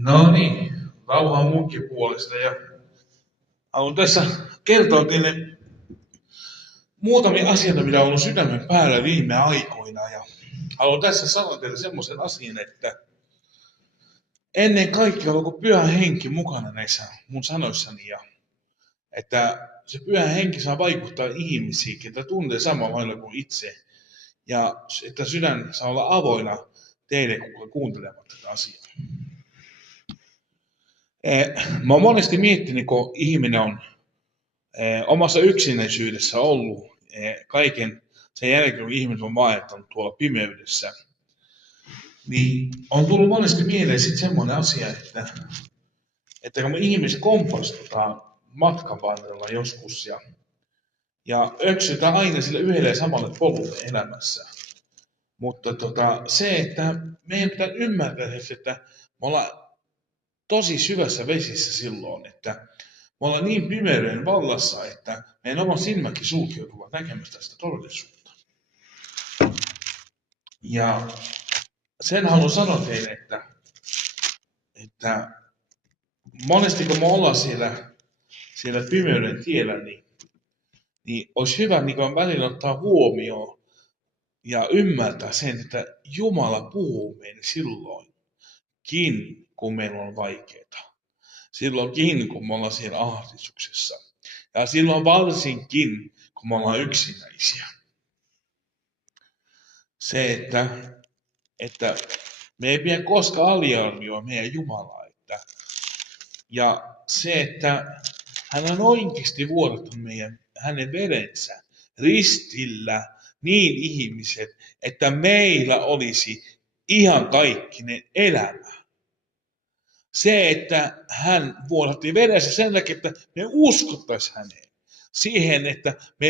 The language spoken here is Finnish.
No niin, rauhaa munkin puolesta ja haluan tässä kertoa teille muutamia asioita, mitä on ollut sydämen päällä viime aikoina. Ja haluan tässä sanoa teille semmoisen asian, että ennen kaikkea onko pyhä henki mukana näissä mun sanoissani ja että se pyhä henki saa vaikuttaa ihmisiin, ketä tuntee samalla lailla kuin itse ja että sydän saa olla avoinna teille, kun kuuntelevat tätä asiaa. Mä oon monesti miettinyt, kun ihminen on omassa yksinäisyydessä ollut kaiken sen jälkeen, kun ihmiset on vaeltanut tuolla pimeydessä, niin on tullut monesti mieleen sitten semmoinen asia, että kun me ihmiset kompastutaan matkan varrella joskus ja öksytään aina sille yhdelle ja samalle polulle elämässä. Mutta se, että meidän pitää ymmärtää, että me ollaan tosi syvässä vesissä silloin, että me ollaan niin pimeyden vallassa, että meidän oma silmäkin sulkeutuvat näkemästä sitä todellisuutta. Ja sen haluan sanoa teille, että monesti kun me ollaan siellä pimeyden tiellä, niin olisi hyvä niin välillä ottaa huomioon ja ymmärtää sen, että Jumala puhuu meille silloinkin, kun meillä on vaikeaa. Silloinkin, kun me ollaan siellä ahdistuksessa. Ja silloin varsinkin, kun me ollaan yksinäisiä. Se, että me ei pidä koskaan aliarvioida meidän Jumalaa. Ja se, että hän on oikeasti vuodattanut hänen verensä ristillä niin ihmiset, että meillä olisi ihan kaikkinen elämä. Se, että hän vuodatti verensä sen takia, että me uskottaisiin häneen. Siihen, että me